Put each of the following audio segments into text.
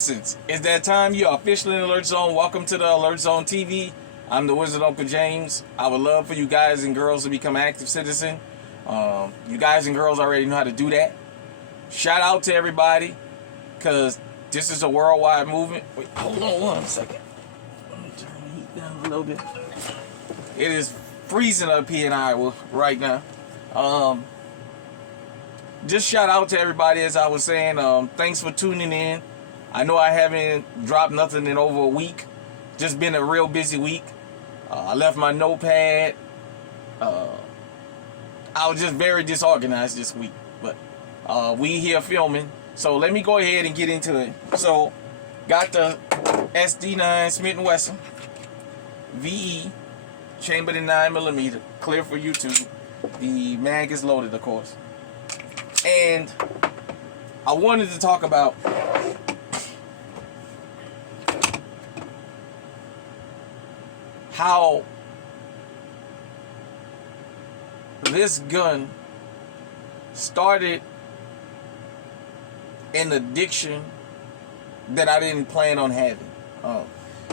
It's that time. You're officially in Alert Zone. Welcome to the Alert Zone TV. I'm the Wizard Uncle James. I would love for you guys and girls to become active citizen. You guys and girls already know how to do that. Shout out to everybody, because this is a worldwide movement. Wait, hold on one second. Let me turn the heat down a little bit. It is freezing up here in Iowa right now. Just shout out to everybody, as I was saying. Thanks for tuning in. I know I haven't dropped nothing in over a week. Just been a real busy week. I left my notepad. I was just very disorganized this week. But we here filming. So let me go ahead and get into it. So, got the SD9 Smith & Wesson VE, chambered in 9mm, clear for YouTube. The mag is loaded, of course. And I wanted to talk about how this gun started an addiction that I didn't plan on having.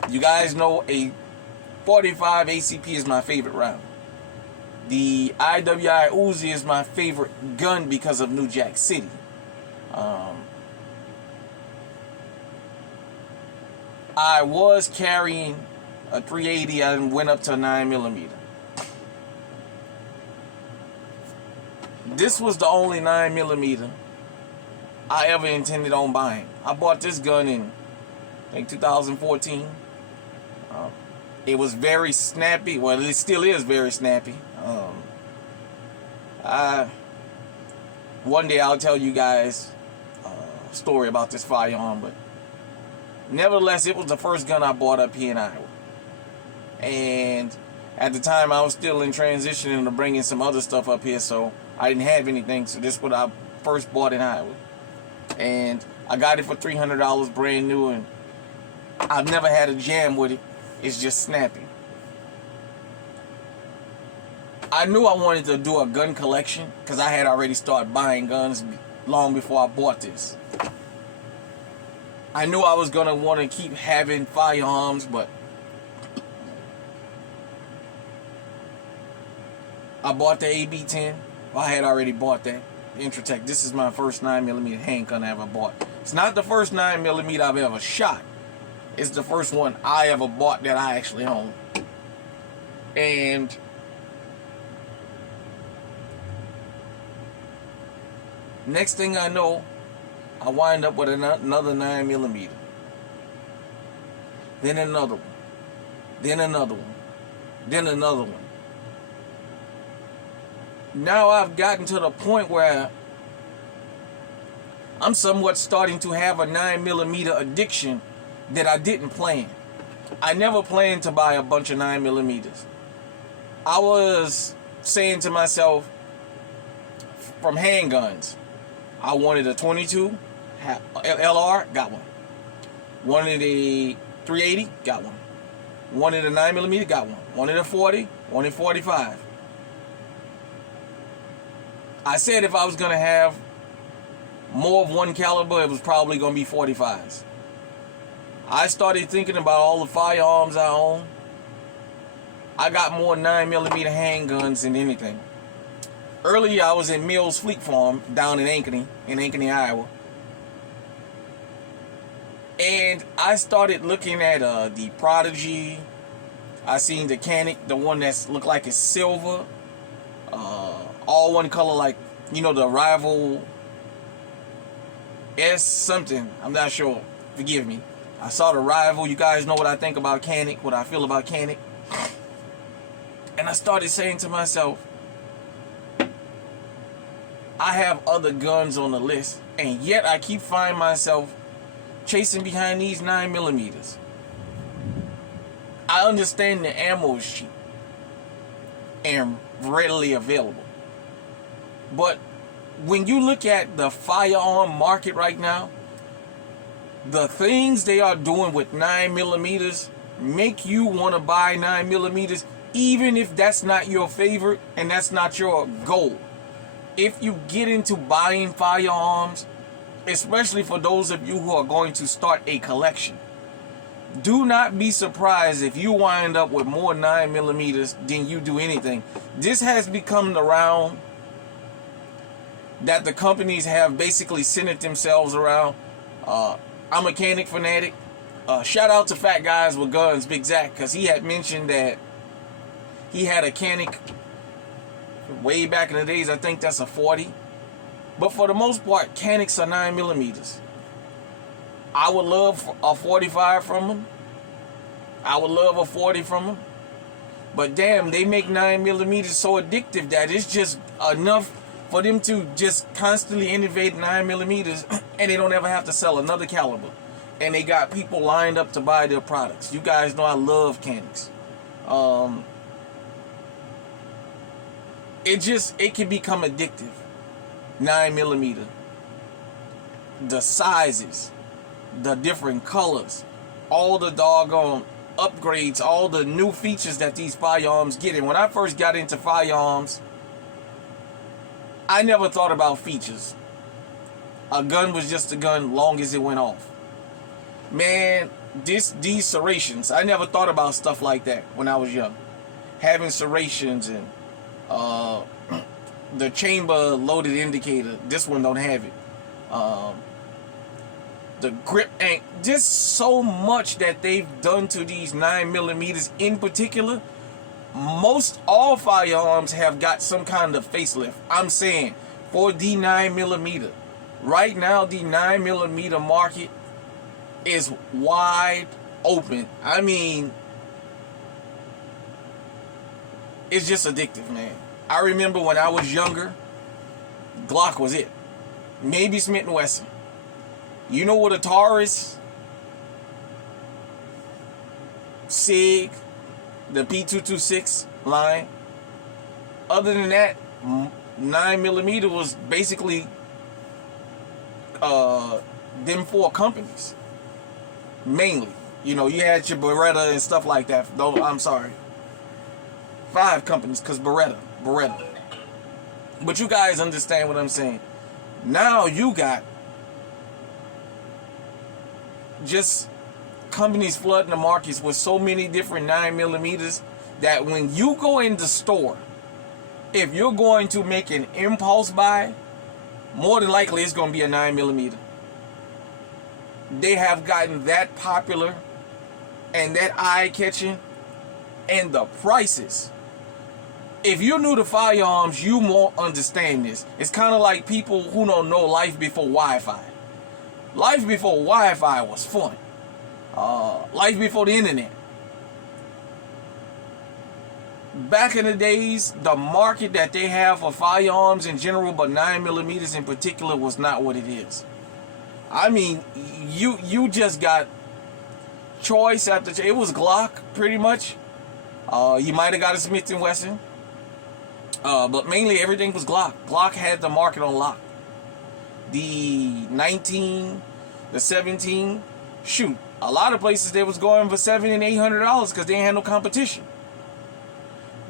You guys know a 45 ACP is my favorite round. The IWI Uzi is my favorite gun because of New Jack City. I was carrying a 380 and went up to a 9mm. This was the only 9mm I ever intended on buying. I bought this gun in, I think, 2014. It was very snappy. Well, it still is very snappy. One day I'll tell you guys a story about this firearm, but nevertheless, it was the first gun I bought up here in Iowa. And at the time, I was still in transition into bringing some other stuff up here, so I didn't have anything. So this is what I first bought in Iowa. And I got it for $300 brand new, and I've never had a jam with it. It's just snappy. I knew I wanted to do a gun collection because I had already started buying guns long before I bought this. I knew I was going to want to keep having firearms, but I bought the AB-10. Well, I had already bought that. Intratec. This is my first 9mm handgun I ever bought. It's not the first 9mm I've ever shot. It's the first one I ever bought that I actually own. And next thing I know, I wind up with another 9mm. Then another one. Then another one. Then another one. Now I've gotten to the point where I'm somewhat starting to have a 9mm addiction that I didn't plan. I never planned to buy a bunch of 9mm. I was saying to myself, from handguns, I wanted a 22 LR, got one. Wanted a 380, got one. Wanted a 9mm, got one. Wanted a 40, wanted 45. I said if I was going to have more of one caliber, it was probably going to be 45s. I started thinking about all the firearms I own. I got more 9mm handguns than anything. Earlier, I was in Mills Fleet Farm down in Ankeny, Iowa. And I started looking at the Prodigy. I seen the Canic, the one that's looked like it's silver. All one color, like, you know, the Rival S something. I'm not sure. Forgive me. I saw the Rival. You guys know what I think about Canic, what I feel about Canic. And I started saying to myself, I have other guns on the list, and yet I keep finding myself chasing behind these 9mm. I understand the ammo is cheap and readily available. But when you look at the firearm market right now, the things they are doing with 9mm make you want to buy 9mm, even if that's not your favorite and that's not your goal. If you get into buying firearms, especially for those of you who are going to start a collection, do not be surprised if you wind up with more 9mm than you do anything. This has become the round that the companies have basically centered themselves around. I'm a Mechanic Fanatic. Shout out to Fat Guys with Guns, Big Zach, because he had mentioned that he had a Canic way back in the days. I think that's a 40. But for the most part, Canics are 9mm. I would love a 45 from them. I would love a 40 from them. But damn, they make 9mm so addictive that it's just enough for them to just constantly innovate 9mm and they don't ever have to sell another caliber. And they got people lined up to buy their products. You guys know I love Canics. It can become addictive. 9mm. The sizes, the different colors, all the doggone upgrades, all the new features that these firearms get. And when I first got into firearms, I never thought about features. A gun was just a gun long as it went off. Man, these serrations, I never thought about stuff like that when I was young. Having serrations and the chamber loaded indicator. This one don't have it. The grip ain't. Just so much that they've done to these 9mm in particular. Most all firearms have got some kind of facelift. I'm saying for the 9mm. Right now, the 9mm market is wide open. I mean, it's just addictive, man. I remember when I was younger, Glock was it. Maybe Smith & Wesson. You know what a Taurus, SIG, the P226 line. Other than that, 9mm was basically them four companies. Mainly. You know, you had your Beretta and stuff like that. No, I'm sorry. 5 companies, because Beretta. But you guys understand what I'm saying. Now you got just companies flooding the markets with so many different 9mm that when you go in the store, if you're going to make an impulse buy, more than likely it's going to be a 9mm. They have gotten that popular and that eye-catching, and the prices. If you're new to firearms, you won't understand this. It's kind of like people who don't know life before Wi-Fi. Life before Wi-Fi was fun. Life before the internet. Back in the days, the market that they have for firearms in general, but 9mm in particular, was not what it is. I mean, you just got choice after choice. It was Glock, pretty much. You might have got a Smith & Wesson. But mainly everything was Glock. Glock had the market on lock. The 19, the 17, shoot, a lot of places they was going for $700 and $800 because they ain't had no competition.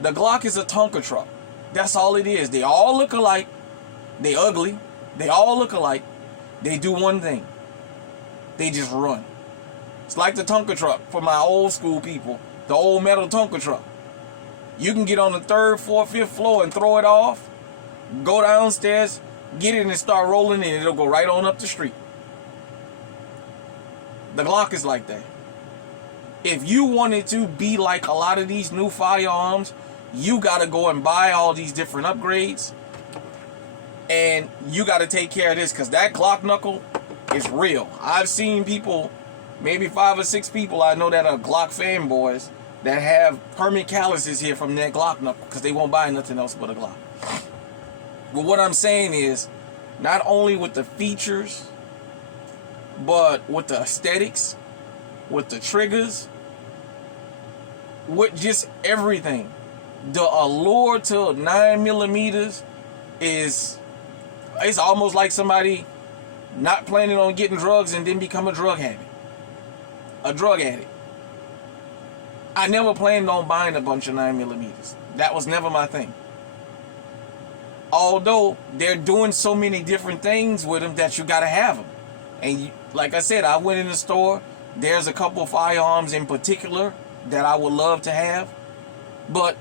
The Glock is a Tonka truck. That's all it is. They all look alike. They ugly. They all look alike. They do one thing. They just run. It's like the Tonka truck for my old school people. The old metal Tonka truck. You can get on the 3rd, 4th, 5th floor and throw it off. Go downstairs, get it and start rolling, and it'll go right on up the street. The Glock is like that. If you wanted to be like a lot of these new firearms, you got to go and buy all these different upgrades. And you got to take care of this, because that Glock knuckle is real. I've seen people, maybe 5 or 6 people I know that are Glock fanboys, that have permanent calluses here from that Glock knuckle because they won't buy nothing else but a Glock. But what I'm saying is, not only with the features, but with the aesthetics, with the triggers, with just everything. The allure to 9mm is, it's almost like somebody not planning on getting drugs and then become a drug addict. A drug addict. I never planned on buying a bunch of 9mm. That was never my thing. Although they're doing so many different things with them that you gotta have them. And you, like I said, I went in the store. There's a couple of firearms in particular that I would love to have, but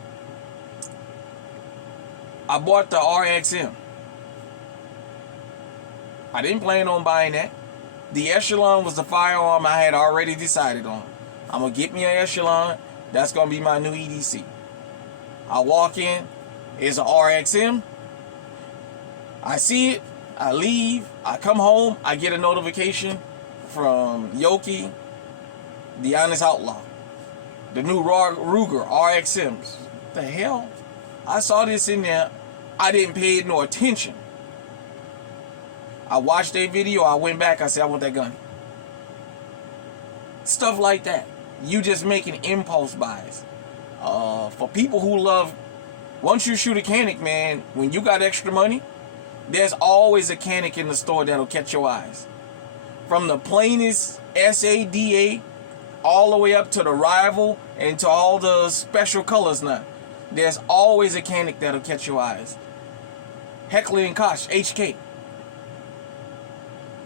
I bought the RXM. I didn't plan on buying that. The Echelon was the firearm I had already decided on. I'm gonna get me an Echelon. That's gonna be my new EDC. I walk in, it's an RXM. I see it, I leave, I come home, I get a notification from Yoki, the Honest Outlaw. The new Ruger RXMs. What the hell? I saw this in there. I didn't pay it no attention. I watched their video. I went back. I said, I want that gun. Stuff like that. You just making impulse buys. For people who love, once you shoot a Canic, man, when you got extra money, there's always a Canic in the store that'll catch your eyes. From the plainest SADA all the way up to the Rival and to all the special colors now. There's always a Canic that'll catch your eyes. Heckler & Koch, HK.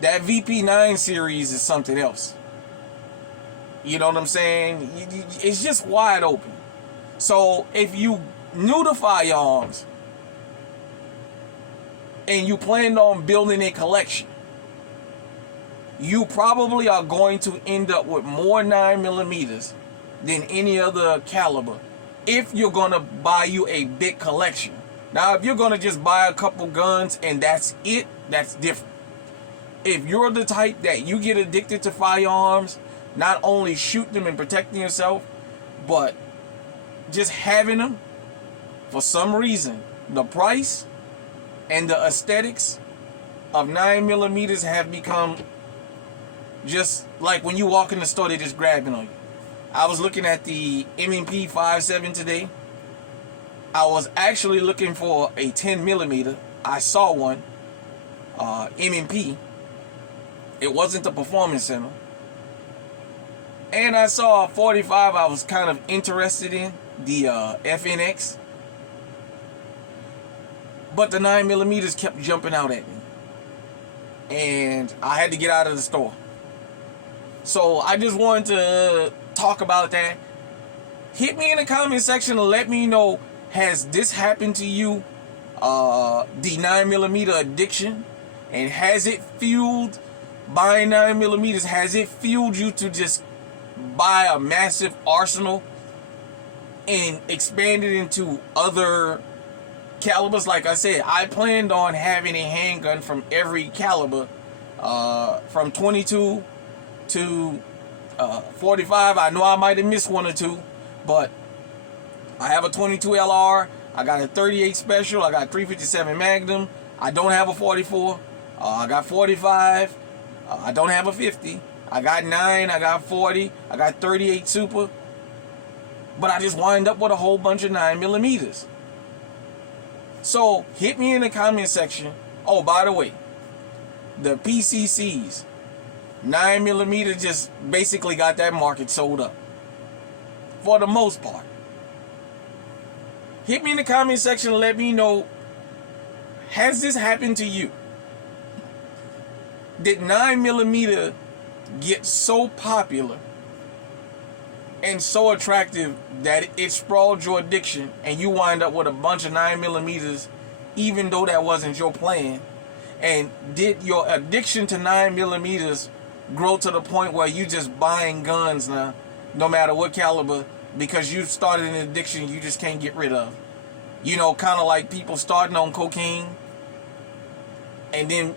That VP9 series is something else. You know what I'm saying? It's just wide open. So if you new to firearms and you planned on building a collection, you probably are going to end up with more 9mm than any other caliber if you're going to buy you a big collection. Now, if you're going to just buy a couple guns and that's it, that's different. If you're the type that you get addicted to firearms, not only shooting them and protecting yourself, but just having them, for some reason, the price and the aesthetics of 9mm have become just like when you walk in the store, they're just grabbing on you. I was looking at the M&P 5.7 today. I was actually looking for a 10mm. I saw one, M&P. It wasn't the Performance Center. And I saw a 45 I was kind of interested in, the FNX. But the 9mm kept jumping out at me. And I had to get out of the store. So I just wanted to talk about that. Hit me in the comment section and let me know, has this happened to you? The 9mm addiction? And has it fueled buying 9mm? Has it fueled you to just buy a massive arsenal and expand it into other calibers? Like I said, I planned on having a handgun from every caliber, from 22 to 45. I know I might have missed one or two, but I have a 22 LR, I got a 38 Special, I got 357 Magnum, I don't have a 44, I got 45, I don't have a 50, I got 9, I got 40, I got 38 Super, but I just wind up with a whole bunch of 9mm. So hit me in the comment section. Oh, by the way, the PCCs, 9mm just basically got that market sold up for the most part. Hit me in the comment section and let me know, has this happened to you? Did 9mm get so popular and so attractive that it sprawled your addiction and you wind up with a bunch of 9mm even though that wasn't your plan? And did your addiction to 9mm grow to the point where you just buying guns now, no matter what caliber, because you started an addiction you just can't get rid of? You know, kind of like people starting on cocaine and then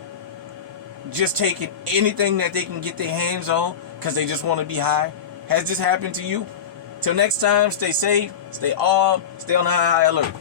just taking anything that they can get their hands on because they just want to be high. Has this happened to you? Till next time, stay safe, stay armed, stay on high alert.